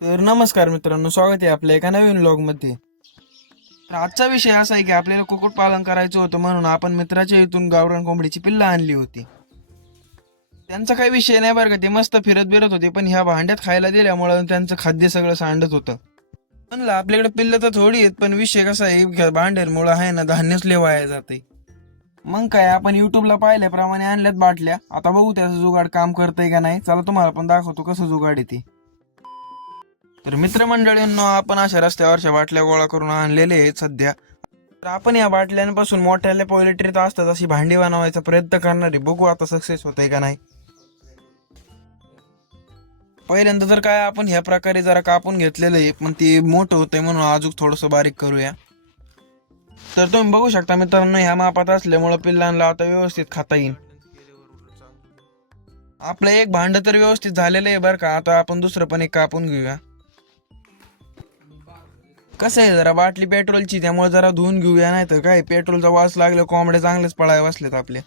तर नमस्कार मित्रांनो, स्वागत आहे आपल्या एका नवीन व्लॉग मध्ये. तर आजचा विषय असा आहे की आपल्याला कुक्कुटपालन करायचं होतं, म्हणून आपण मित्राच्या इथून गावरान कोंबडीची पिल्लं आणली होती. त्यांचा काही विषय नाही बरं का, ते मस्त फिरत बिरत होते, पण ह्या भांड्यात खायला दिल्यामुळं त्यांचं खाद्य सगळं सांडत होतं. म्हणलं आपल्याकडे पिल्लं तर थोडी आहेत, पण विषय कसा आहे भांड्यांमुळे आहे ना, धान्यच लय वाया जाते. मग काय, आपण युट्यूबला पाहिल्याप्रमाणे आणल्यात बाटल्या. आता बघू त्याचं जुगाड काम करतंय का नाही. चला तुम्हाला पण दाखवतो कसं जुगाड येते. तर मित्रमंडळींनो, आपण अशा रस्त्यावरच्या बाटल्या गोळा करून आणलेले आहेत सध्या. तर आपण या बाटल्यांपासून मोठ्याल्या पॉलिट्रीत असतात अशी भांडी बनवायचा प्रयत्न करणार आहे. बघू आता सक्सेस होतंय का नाही. पहिल्यांदा तर काय, आपण ह्या प्रकारे जरा कापून घेतलेलं आहे, पण ते मोठं होतंय म्हणून अजून थोडंसं बारीक करूया. तर तुम्ही बघू शकता मित्रांनो, ह्या मापात असल्यामुळं पिल्लांना आता व्यवस्थित खाता येईल. आपलं एक भांड तर व्यवस्थित झालेलं आहे बरं का. आता आपण दुसरं पण एक कापून घेऊया. कसं आहे, जरा बाटली पेट्रोलची, त्यामुळे जरा धुवून घेऊया, नाही तर काय पेट्रोलचा वास लागला कोंबड्या चांगलेच पळायला बसलेत आपले.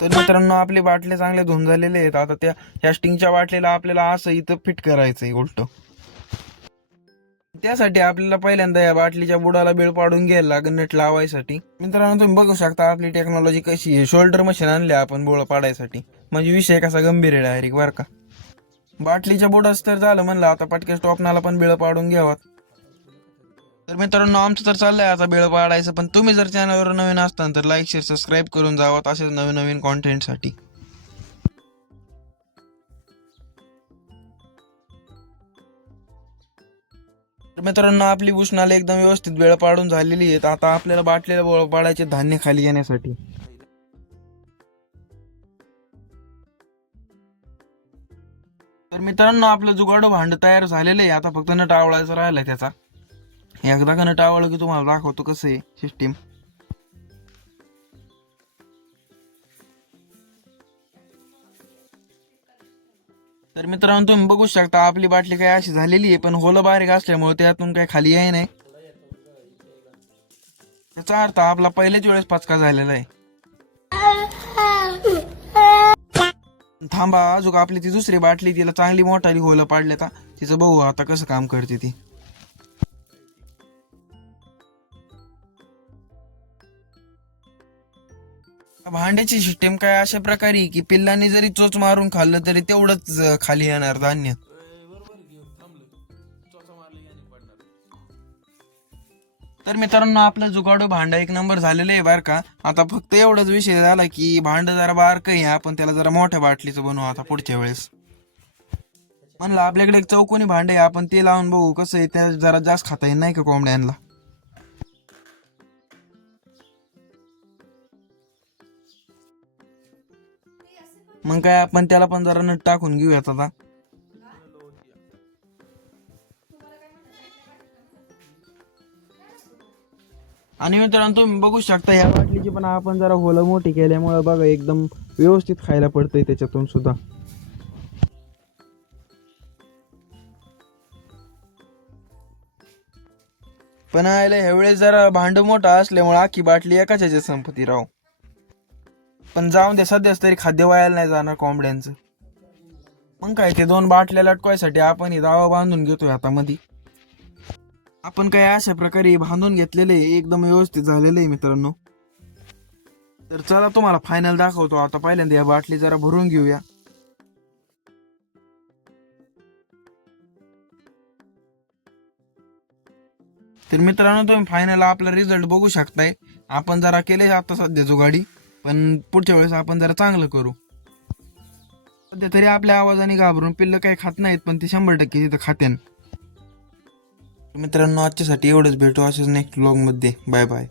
तर मित्रांनो, आपले बाटले चांगले धुवून झालेले आहेत. आता ह्या स्टिंगच्या बाटलीला आपल्याला असं इथं फिट करायचंय उलट. त्यासाठी आपल्याला पहिल्यांदा या बाटलीच्या बुडाला बीळ पाडून घ्यायला लागेल नेट लावायसाठी. मित्रांनो, तुम्ही बघू शकता आपली टेक्नॉलॉजी कशी आहे. शोल्डर मशीन आणले आपण बोळ पाडायसाठी, म्हणजे विषय कसा गंभीर आहे डायरेक्ट बरं का. बाटलीच्या बुडाच तर झालं, म्हणलं आता पटके टोपणाला पण बिळ पाडून घ्यावात. तर मित्रांनो, आमचं तर चाललंय आता बिळ पाडायचं. पण तुम्ही जर चॅनलवर नवीन असताल तर लाईक शेअर सबस्क्राईब करून जावं असेच नवीन नवीन कॉन्टेंटसाठी. तर मित्रांनो, आपली उष्णाला एकदम व्यवस्थित बिळ पाडून झालेली आहेत. आता आपल्याला बाटलीला बोळ पाडायचे धान्य खाली येण्यासाठी. तर मित्रांनो, आपलं जुगाडं भांड तयार झालेलं आहे. आता फक्त नट आवळायचं राहिलंय त्याचा. एकदा का नट आवळलं की तुम्हाला दाखवतो कसं आहे सिस्टीम. तर मित्रांनो, तुम्ही बघू शकता आपली बाटली काय अशी झालेली आहे, पण होलं बारीक असल्यामुळे त्यातून काय खाली आहे नाही. त्याचा अर्थ आपला पहिल्याच वेळेस पचका झालेला आहे. थांबा, अजून आपली ती दुसरी बाटली, तिला चांगली मोठाली होलं पाडल्या, तर तिचं बघू आता कसं काम करते ती. भांड्याची सिस्टीम काय अशा प्रकारे की पिल्लांनी जरी चोच मारून खाल्लं तरी तेवढंच खाली येणार धान्य. तर मित्रांनो, आपलं जुगाडो भांड एक नंबर झालेलं आहे बरं का. आता फक्त एवढाच विषय झाला की भांड जरा बारकं आहे, आपण त्याला जरा मोठ्या बाटलीचं बनवू आता पुढच्या वेळेस. म्हणलं आपल्याकडे एक चौकोनी भांड आहे, आपण ते लावून बघू कसं आहे. त्या जरा जास्त खाता येईल नाही का कोंबड्यांना. मग काय, आपण त्याला पण जरा नट टाकून घेऊयात आता. आणि मित्रांनो, तुम्ही बघू शकता या बाटलीची पण आपण जरा होलं मोठी केल्यामुळे बघा एकदम व्यवस्थित खायला पडतंय त्याच्यातून सुद्धा. पण आयला ह्यावेळेस जरा भांड मोठा असल्यामुळे आखी बाटली एकाच ह्याच्यात संपत्ती राव. पण जाऊन दे, सध्याच तरी खाद्य वायाला नाही जाणार कोंबड्यांचं. मग काय, ते दोन बाटल्या लटकवायसाठी आपण ही दावा बांधून घेतोय आता मध्ये. आपण काय अशा प्रकारे बांधून घेतलेले एकदम व्यवस्थित झालेलं आहे मित्रांनो. तर चला तुम्हाला फायनल दाखवतो. आता पहिल्यांदा या बाटली जरा भरून घेऊया. तर मित्रांनो, तुम्ही फायनल आपला रिझल्ट बघू शकताय. आपण जरा केले आता सध्या जुगाडी, पण पुढच्या वेळेस आपण जरा चांगलं करू. सध्या तरी आपल्या आवाजाने घाबरून पिल्लं काही खात नाहीत, पण ते 100% तिथं खात्यान. मित्रांनो, आजच्यासाठी एवढंच. भेटू असेच नेक्स्ट व्लॉग मध्ये. Bye bye.